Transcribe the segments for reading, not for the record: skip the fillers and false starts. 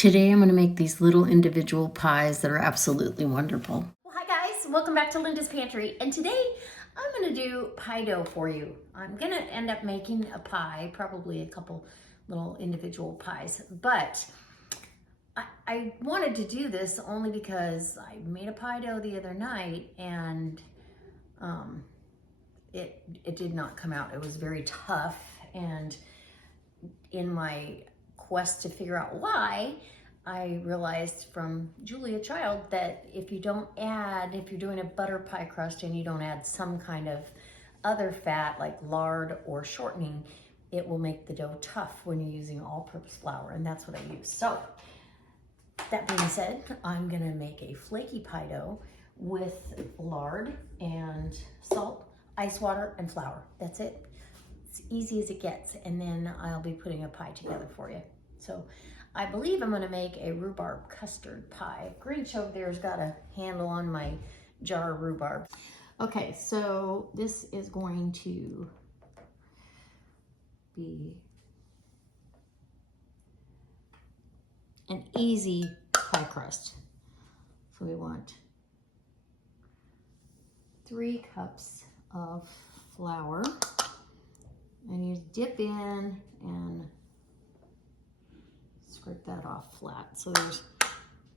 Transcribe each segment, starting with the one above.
Today I'm going to make these little individual pies that are absolutely wonderful. Well, hi guys, welcome back to Linda's Pantry, and today I'm going to do pie dough for you. I'm going to end up making a pie, probably a couple little individual pies, but I wanted to do this only because I made a pie dough the other night and it did not come out. It was very tough, and in my quest to figure out why, I realized from Julia Child that if you're doing a butter pie crust and you don't add some kind of other fat like lard or shortening, it will make the dough tough when you're using all-purpose flour, and that's what I use. So that being said, I'm gonna make a flaky pie dough with lard and salt, ice water, and flour. That's it. It's easy as it gets, and then I'll be putting a pie together for you. So I believe I'm going to make a rhubarb custard pie. Grinch over there's got a handle on my jar of rhubarb. Okay, so this is going to be an easy pie crust. So we want 3 cups of flour. And you dip in and scrape that off flat. So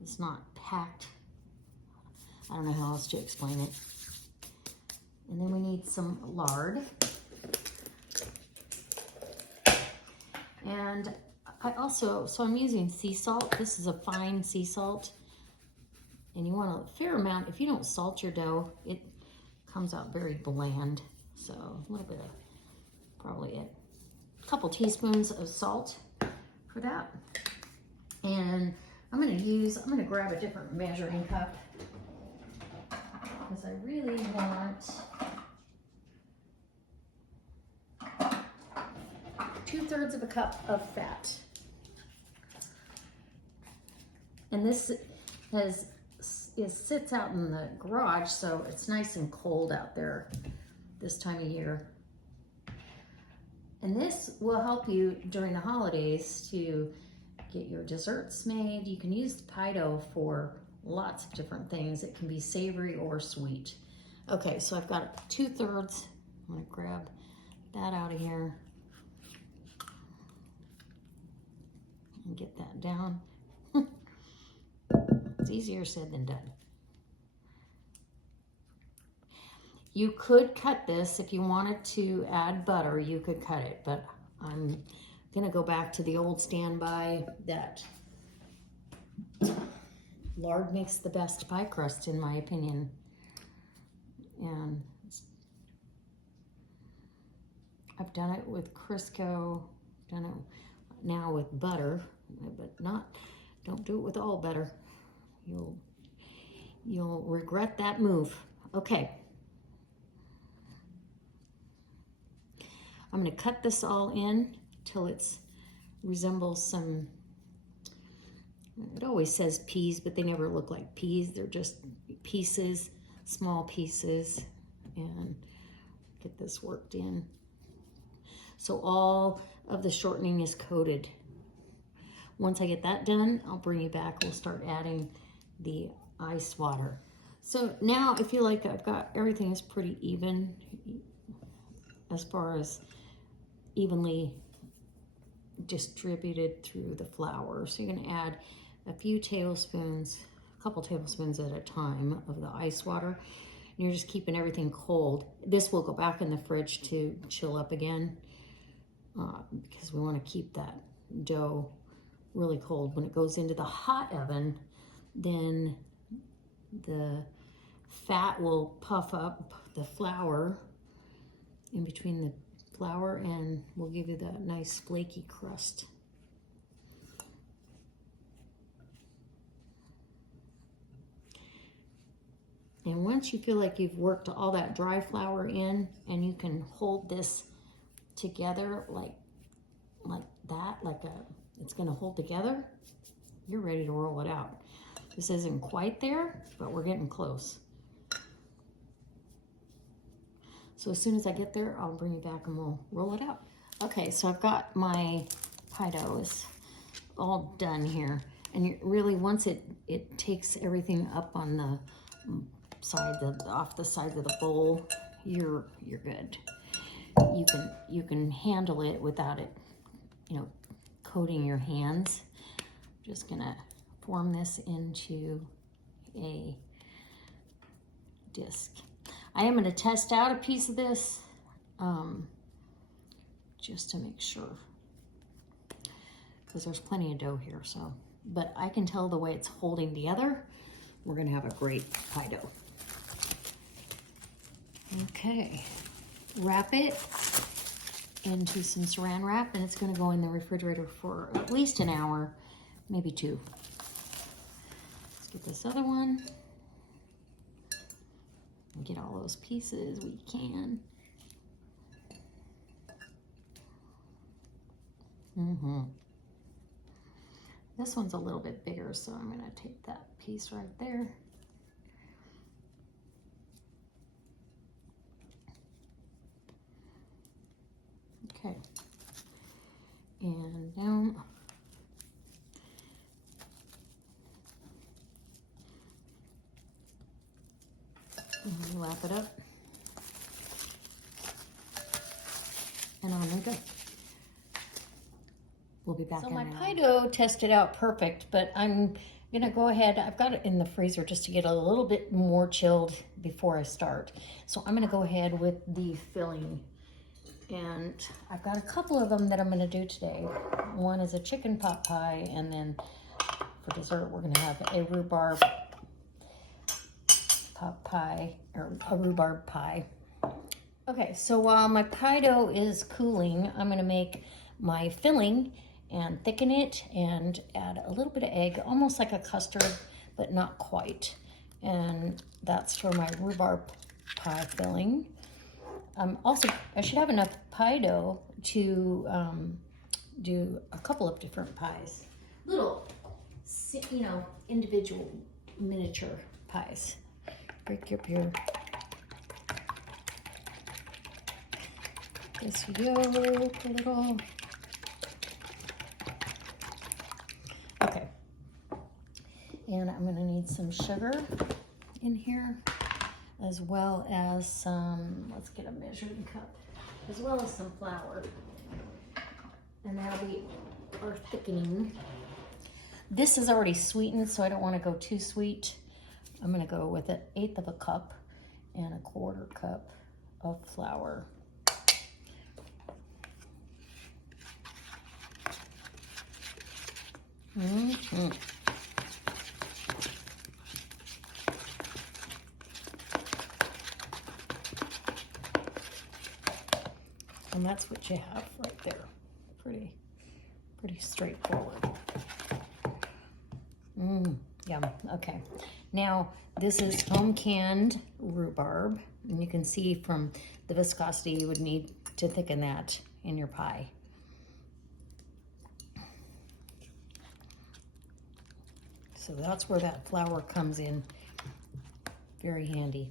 it's not packed. I don't know how else to explain it. And then we need some lard. And so I'm using sea salt. This is a fine sea salt. And you want a fair amount. If you don't salt your dough, it comes out very bland. So a little bit of, probably a couple teaspoons of salt for that. And I'm gonna grab a different measuring cup because I really want 2/3 of a cup of fat. And this sits out in the garage, so it's nice and cold out there this time of year. And this will help you during the holidays to get your desserts made. You can use the pie dough for lots of different things. It can be savory or sweet. Okay, so I've got 2/3. I'm gonna grab that out of here and get that down. It's easier said than done. You could cut this if you wanted to add butter, you could cut it, but I'm gonna go back to the old standby that lard makes the best pie crust, in my opinion. And I've done it with Crisco, done it now with butter, but don't do it with all butter. You'll regret that move. Okay. I'm going to cut this all in till it resembles some, it always says peas, but they never look like peas. They're just pieces, small pieces, and get this worked in. So all of the shortening is coated. Once I get that done, I'll bring you back. We'll start adding the ice water. So now I feel like I've got everything is pretty even as far as evenly distributed through the flour. So you're going to add a few tablespoons, a couple tablespoons at a time of the ice water. And you're just keeping everything cold. This will go back in the fridge to chill up again because we want to keep that dough really cold. When it goes into the hot oven, then the fat will puff up the flour in between the flour and will give you that nice flaky crust. And once you feel like you've worked all that dry flour in and you can hold this together like that, it's gonna hold together, you're ready to roll it out. This isn't quite there, but we're getting close. So as soon as I get there, I'll bring you back and we'll roll it out. Okay, so I've got my pie dough is all done here. And really, once it takes everything up on the side, off the side of the bowl, you're good. You can handle it without it, coating your hands. Just gonna form this into a disc. I am gonna test out a piece of this just to make sure, because there's plenty of dough here. So, but I can tell the way it's holding together, we're gonna have a great pie dough. Okay, wrap it into some saran wrap, and it's gonna go in the refrigerator for at least an hour, maybe 2. Let's get this other one. And get all those pieces we can. This one's a little bit bigger, so I'm gonna take that piece right there. Okay, and down. And wrap it up. And on we go. We'll be back. So my pie dough tested out perfect, but I'm gonna go ahead. I've got it in the freezer just to get a little bit more chilled before I start. So I'm gonna go ahead with the filling. And I've got a couple of them that I'm gonna do today. One is a chicken pot pie, and then for dessert, we're gonna have a rhubarb pot pie, or a rhubarb pie. Okay, so while my pie dough is cooling, I'm gonna make my filling and thicken it and add a little bit of egg, almost like a custard, but not quite. And that's for my rhubarb pie filling. Also, I should have enough pie dough to do a couple of different pies. Little, individual miniature pies. Break up your this yolk a little. Okay. And I'm gonna need some sugar in here, as well as some, let's get a measuring cup, as well as some flour. And that'll be our thickening. This is already sweetened, so I don't want to go too sweet. I'm gonna go with 1/8 of a cup and 1/4 cup of flour. And that's what you have right there. Pretty straightforward. Yum. Okay. Now, this is home canned rhubarb, and you can see from the viscosity you would need to thicken that in your pie. So that's where that flour comes in very handy.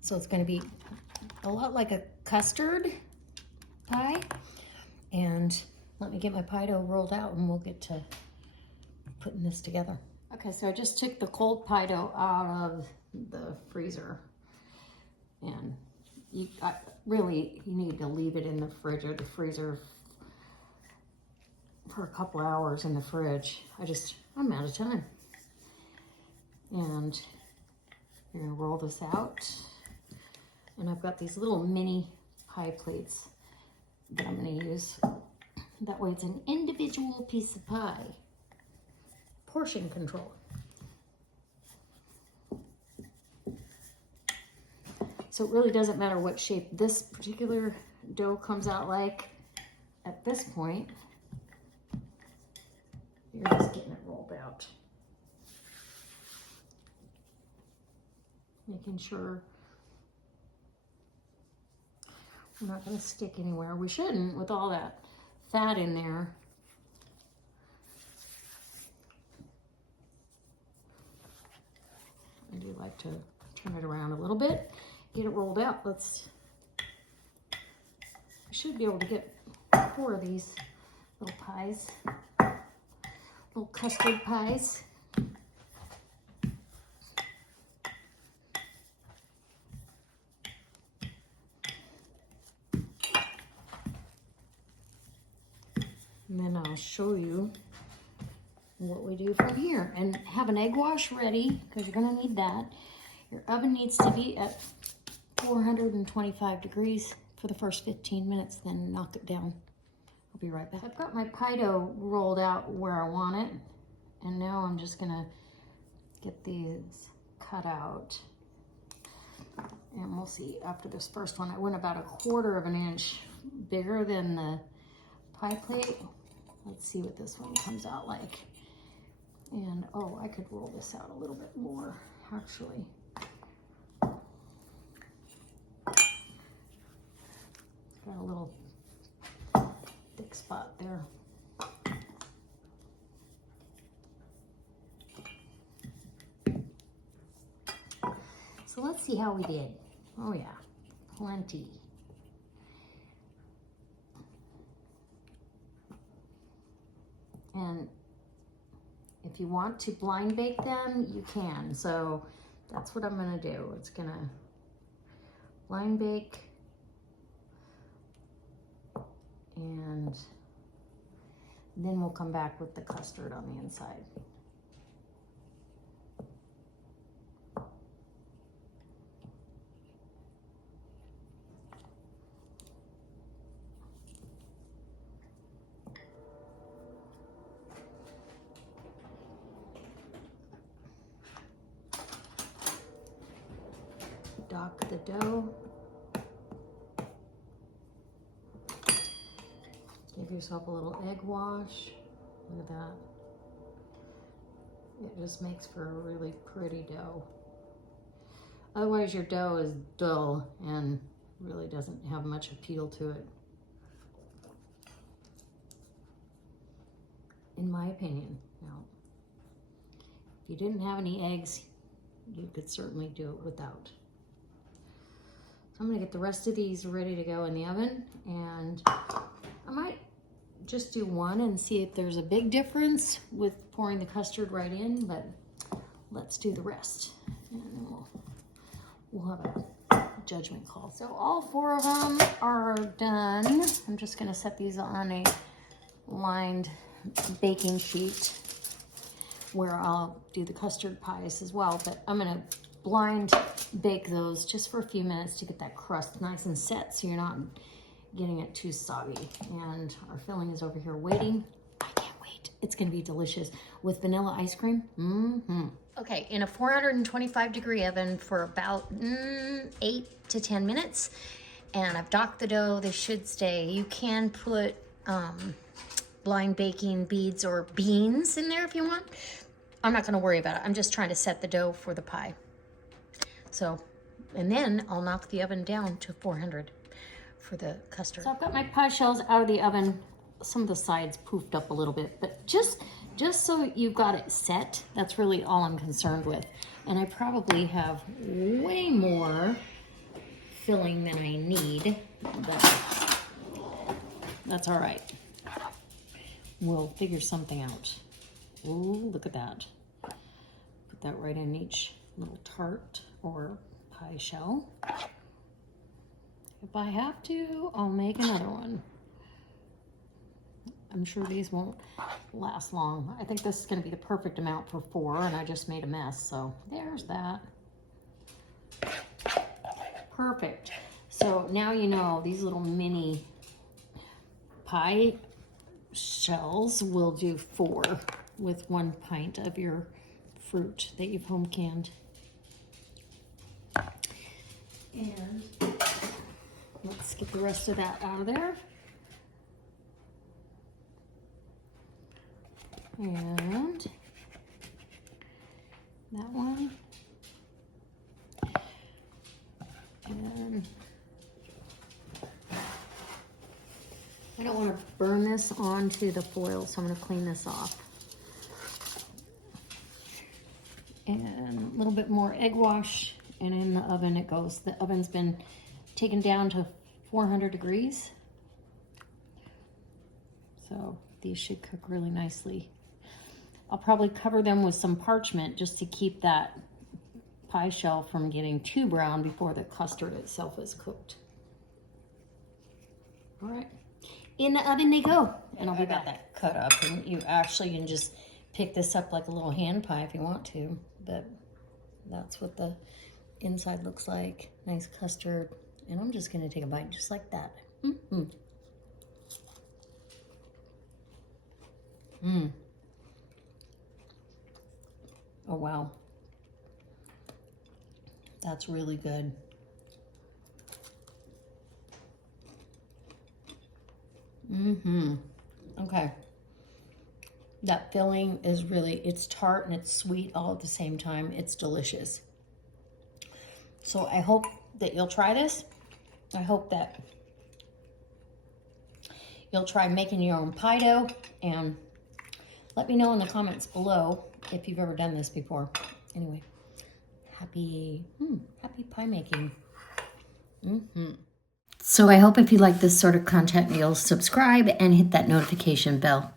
So it's going to be a lot like a custard pie. And let me get my pie dough rolled out and we'll get to putting this together. Okay, so I just took the cold pie dough out of the freezer. And you need to leave it in the fridge or the freezer for a couple hours in the fridge. I'm out of time. And you're gonna roll this out. And I've got these little mini pie plates that I'm gonna use. That way it's an individual piece of pie. Portion control. So it really doesn't matter what shape this particular dough comes out like at this point. You're just getting it rolled out. Making sure we're not going to stick anywhere. We shouldn't with all that fat in there. I do like to turn it around a little bit, get it rolled out. I should be able to get 4 of these little pies, little custard pies. And then I'll show you what we do from here. And have an egg wash ready, because you're gonna need that. Your oven needs to be at 425 degrees for the first 15 minutes, then knock it down. I'll be right back. I've got my pie dough rolled out where I want it, and now I'm just gonna get these cut out. And we'll see after this first one. I went about 1/4 of an inch bigger than the pie plate. Let's see what this one comes out like. And oh, I could roll this out a little bit more, actually. Got a little thick spot there. So let's see how we did. Oh yeah, plenty. And if you want to blind bake them, you can. So that's what I'm gonna do. It's gonna blind bake, and then we'll come back with the custard on the inside. Dock the dough. Give yourself a little egg wash. Look at that. It just makes for a really pretty dough. Otherwise your dough is dull and really doesn't have much appeal to it, in my opinion. Now, if you didn't have any eggs, you could certainly do it without. So I'm gonna get the rest of these ready to go in the oven, and I might just do one and see if there's a big difference with pouring the custard right in, but let's do the rest, and then we'll have a judgment call. So all 4 of them are done. I'm just gonna set these on a lined baking sheet where I'll do the custard pies as well, but I'm gonna blind bake those just for a few minutes to get that crust nice and set so you're not getting it too soggy. And our filling is over here waiting. I can't wait. It's gonna be delicious with vanilla ice cream. Okay, in a 425 degree oven for about 8 to 10 minutes. And I've docked the dough. They should stay. You can put blind baking beads or beans in there if you want. I'm not gonna worry about it. I'm just trying to set the dough for the pie. So, and then I'll knock the oven down to 400 for the custard. So I've got my pie shells out of the oven. Some of the sides poofed up a little bit, but just so you've got it set, that's really all I'm concerned with. And I probably have way more filling than I need, but that's all right. We'll figure something out. Ooh, look at that. Put that right in each little tart or pie shell. If I have to, I'll make another one. I'm sure these won't last long. I think this is gonna be the perfect amount for 4, and I just made a mess, so there's that. Perfect. So now you know these little mini pie shells will do 4 with 1 pint of your fruit that you've home canned. And let's get the rest of that out of there. And that one. And I don't want to burn this onto the foil, so I'm going to clean this off. And a little bit more egg wash, and in the oven it goes. The oven's been taken down to 400 degrees. So these should cook really nicely. I'll probably cover them with some parchment just to keep that pie shell from getting too brown before the custard itself is cooked. All right, in the oven they go. And I'll be back. That cut up, and you actually can just pick this up like a little hand pie if you want to, but that's what the inside looks like. Nice custard. And I'm just gonna take a bite just like that. Oh, wow. That's really good. Okay. That filling is really, it's tart and it's sweet all at the same time. It's delicious. So I hope that you'll try this. I hope that you'll try making your own pie dough, and let me know in the comments below if you've ever done this before. Anyway, happy pie making. So I hope if you like this sort of content, you'll subscribe and hit that notification bell.